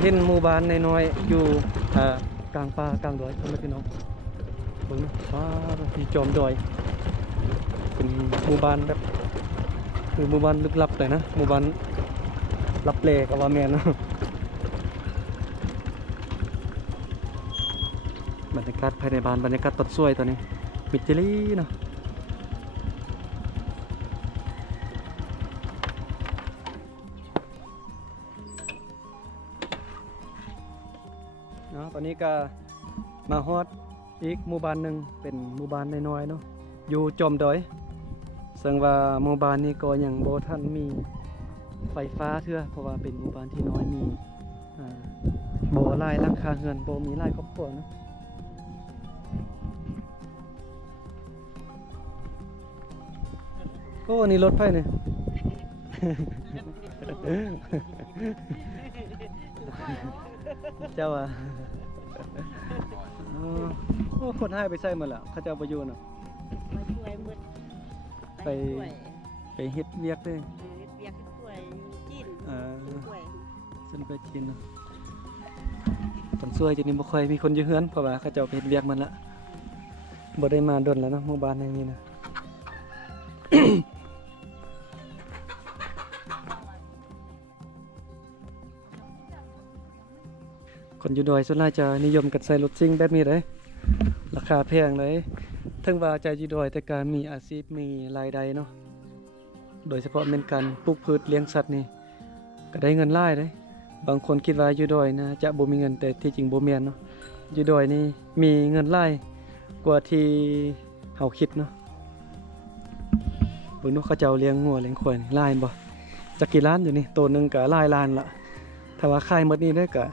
เห็นหมู่บ้านน้อยๆอยู่กลางป่ากลางดอยพ่อแม่พี่น้องเบิ่งนะที่จอมดอยเป็นหมู่บ้านแบบคือหมู่บ้านลึกลับเลยนะหมู่บ้านลับแลก็ว่าแม่นเนาะบรรยากาศภายในบ้านบรรยากาศต้นสวยตอนนี้มิดจิลีเนาะตอนนี้ก็มาฮอดอีกหมู่บ้านหนึ่งเป็นหมู่บ้านน้อยๆเนาะอยู่จอมดอยซึ่งว่าหมู่บ้านนี้ก็ยังบ่ทันมีไฟฟ้าเทื่อเพราะว่าเป็นหมู่บ้านที่น้อยมีบ่หลายหลังคาเรือนบ่มีหลายครอบครัวเนาะโอ้นี่รถไฟนี่ เจ้าอ่ะโอ้คนให้ไปใส่หมดแล้วเขาเจ้าไปอยู่เนาะมาช่วยมืดไปเฮ็ดเวียกเลยเวียกช่วยจีนช่วยฉันไปจีนเนาะตอนช่วยจีนี่บ่ค่อยมีคนอยู่เฮือนเพราะว่าเขาเจ้าไปเฮ็ดเวียกมันละบ่ได้มาดนแล้วเนาะหมู่บ้านแห่งนี้นะ คนอยู่ดอยส่วนใหญ่จะนิยมกันใส่รถซิ่งแบบนี้เลยราคาแพงเลยทั้งว่าใจอยู่ดอยแต่การมีอาชีพมีรายได้เนาะโดยเฉพาะเป็นการปลูกพืชเลี้ยงสัตว์นี่ก็ได้เงินหลายเลยบางคนคิดว่าอยู่ดอยนะจะบ่มีเงินแต่ที่จริงบ่แม่นเนาะอยู่ดอยนี่มีเงินหลายกว่าที่เฮาคิดเนาะเบิ่งเนาะเขาเจ้าเลี้ยงงัวเลี้ยงควายหลายบ่จักกี่ล้านอยู่นี่ตัวนึงก็หลายล้านละถ้าว่าขายหมดนี้ได้ก็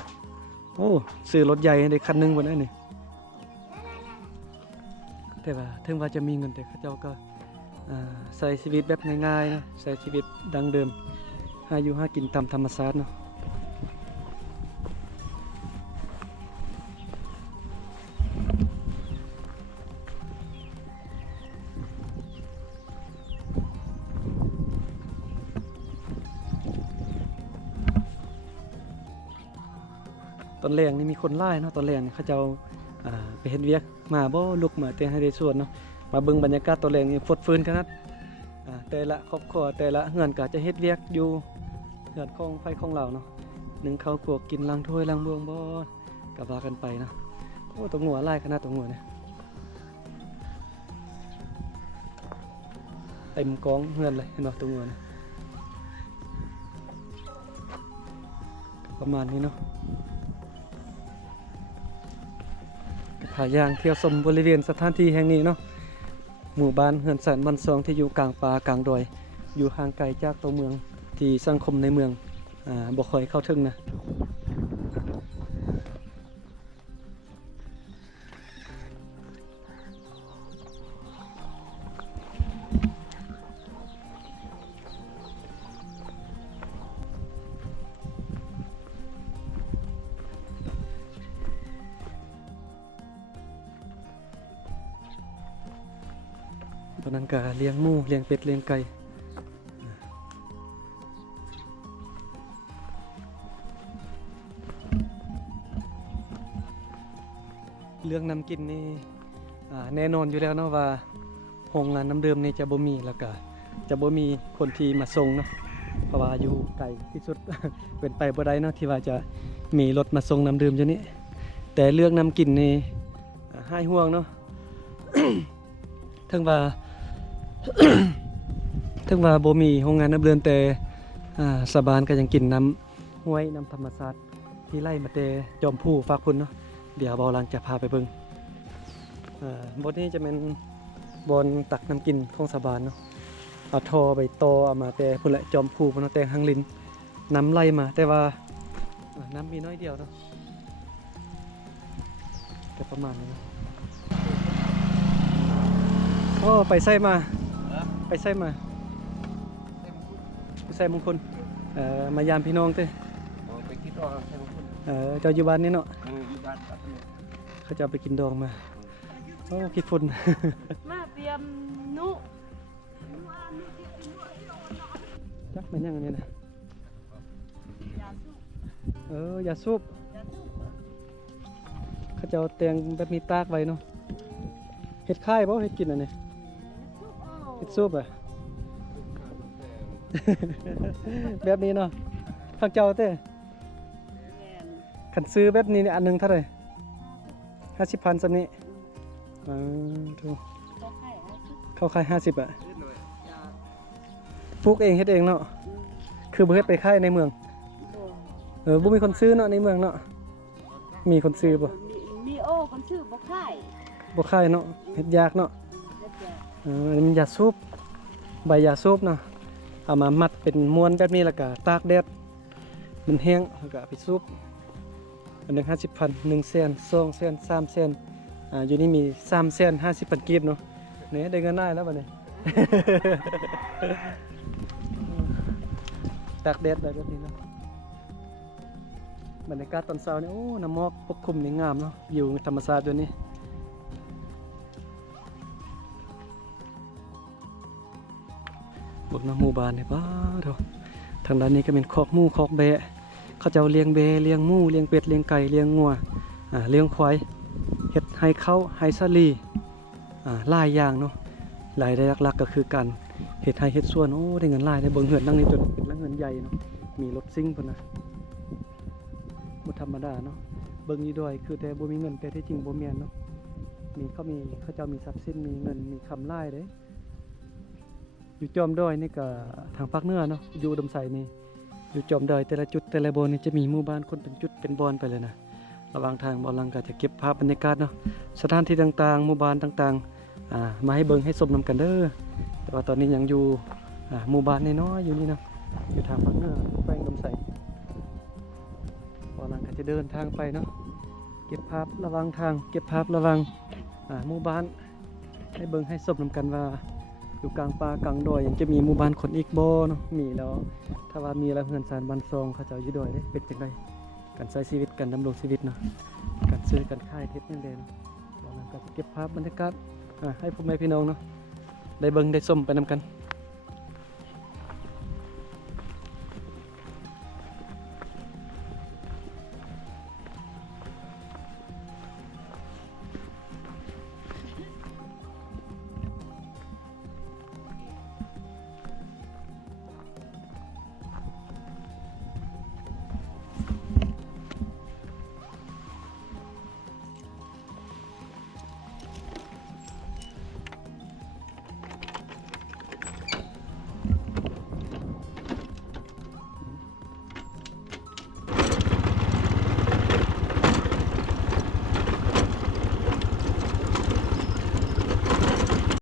โอ้ซื้อรถใหญ่ได้คันนึงวันนั้นนี่แต่ว่าถึงว่าจะมีเงินแต่เขาเจ้าก็ใช้ชีวิตแบบง่ายๆนะใช้ชีวิตดังเดิมหาอยู่หากินตามธรรมชาติเนาะตอนแรกนี่มีคนไล่เนาะตอนแรกนี่เขาเจ้าไปเฮ็ดเวียกมาบ่ลุกมาแต่ให้ได้ส่วนเนาะมาเบิ่งบรรยากาศตอนแรกนี่ฟดฟื้นขนาดแต่ละครอบครัวแต่ละเฮือนก็จะเฮ็ดเวียกอยู่เฮือนของไฟของเราเนาะนึ่งข้าวกวกกินล้างถ้วยล้างบ่วงบ่ก็ว่ากันไปนะโอ้ตัวงัวไล่ขนาดตัวงัวเนี่ยเต็มกองเฮือนเลยเห็นบ่ตัวงัวเนี่ยประมาณนี้เนาะพาย่างเที่ยวชมบริเวณสถานที่แห่งนี้เนาะหมู่บ้านเฮือนสันมันซองที่อยู่กลางป่ากลางดอยอยู่ห่างไกลจากตัวเมืองที่สังคมในเมืองบ่ค่อยเข้าถึงนะตอนนั้นก็เลี้ยงหมูเลี้ยงเป็ดเลี้ยงไก่เรื่องน้ำกินนี่แน่นอนอยู่แล้วเนาะว่าโรงงานน้ำเดิมนี่จะบ่มีแล้วก็จะบ่มีคนที่มาส่งเนาะเพราะว่าอยู่ไกลที่สุด เป็นไปบ่ได้เนาะที่ว่าจะมีรถมาส่งน้ำดื่มอยู่นี่แต่เรื่องน้ำกินนี่ให้ห่วงเนาะ ถึงว่า ถึงว่าบ่มีโรงงานน้ำเดือนแต่สบานก็ยังกินน้ำห้วยน้ำธรรมชาติที่ไล่มาแต่จอมผู้ฝากพุ่นเนาะเดี๋ยวเบาลังจะพาไปเบิ่งบนนี้จะเป็นบนตักน้ำกินของสบานเนาะเอาทอไปต่อเอามาแต่พุ่นแหละจอมผู้พุ่นเนาะแต่หางลินน้ำไล่มาแต่ว่าน้ำมีน้อยเดียวเนาะแต่ประมาณนี้นะโอ้ไปใส่มาไปใส่มาไปใส่มงคลมายามพี่น้องเต้ไปคิดว่าใช่มงคลเจ้าอยู่บ้านนี่เนาะอยู่บ้านเขาจะไปกินดองมาโอ้คิดฝุ่น มาเตรียมนุ จักมันยังอันนี้นะ ยาสูบ ยาสูบ เขาเจ้าแต่งแบบมีตากไว้เนาะเฮ็ดค่ายบ่เฮ็ดกินอันนี้ สูบเอา เฮ็ดสูบอ่ะ แบบนี้เนาะทางเจ้าเต้ แม่น คันซื้อแบบนี้เนี่ยอันหนึงเท่าไหร่50,000ซำนี้ถูก เขาให้อาชีพ เข้าค่าย50อ่ะ นิดหน่อย ยา ปลูกเองเฮ็ดเองเนาะคือบ่เฮ็ดไปค่ายในเมือง บ่ บ่มีคนซื้อเนาะในเมืองเนาะมีคนซื้อบ่ มีโอคนชื่อบ่ค่าย บ่ค่ายเนาะเฮ็ดยากเนาะ เฮ็ดยา อันนี้มันยาสูบใบยาสูบเนาะเอามามัดเป็นม้วนแบบนี้แล้วก็ตากแดดมันแห้งแล้วก็เอาไปสูบอันหนึง50,000 100,000 200,000 300,000อยู่นี่มี350,000กีบเนาะเนี่ยได้เงินได้แล้วบัดนี้ ตากแดดแบบนี้เนาะบรรยากาศตอนเช้านี่โอ้น้ำหมอกปกคลุมนี่งามเนาะวิวธรรมชาติด้วยนี่บนหมู่บ้านนี่ป้าเถอะทางด้านนี้ก็เป็นคอกหมูคอกแบะเขาเจ้าเลี้ยงแบะเลี้ยงหมูเลี้ยงเป็ดเลี้ยงไก่เลี้ยงงัวเลี้ยงควายเฮ็ดให้เข้าให้สาลีหลายอย่างเนาะรายได้หลักๆก็คือการเฮ็ดให้เฮ็ดสวนโอ้ได้เงินหลายได้เบิ่งเหือนนั่งนี่จนเป็นเงินใหญ่เนาะมีรถซิ่งพุ่นนะบ่ธรรมดาเนาะเบิ่งอยู่ด้วยคือแต่บ่มีเงินแต่ที่จริงบ่แม่นเนาะเขาเจ้ามีทรัพย์สินมีเงินมีคำหลายเด้ อยู่จอมดอยนี่ก็ทางภาคเหนือเนาะอยู่อุดมไสนี่อยู่จอมดอยแต่ละจุดแต่ละบอนนี่จะมีหมู่บ้านคนเป็นจุดเป็นบอนไปเลยนะระหว่างทางบอลังก็จะเก็บภาพบรรยากาศเนาะสถานที่ต่างๆหมู่บ้านต่างๆมาให้เบิ่งให้ชมนำกันเด้อแต่ว่าตอนนี้ยังอยู่หมู่บ้านน้อยๆอยู่นี่เนาะอยู่ทางภาคเหนือแขวงอุดมไสบอลังก็จะเดินทางไปเนาะเก็บภาพระหว่างทางเก็บภาพระหว่างหมู่บ้านให้เบิ่งให้ชมนำกันว่าอยู่กลางป่ากลางดอยยังจะมีหมู่บ้านคนอีกบ่เนาะมีแล้วถ้าว่ามีแล้วเฮือนซานบ้านซองเขาเจ้าอยู่ดอยเด้เป็นจังไดการใช้ชีวิตการดำรงชีวิตเนาะการซื้อการขายเฮ็ดจังได๋เนาะบ่นั้นก็จะเก็บภาพบรรยากาศให้พ่อแม่พี่น้องเนาะได้เบิ่งได้ชมไปนำกัน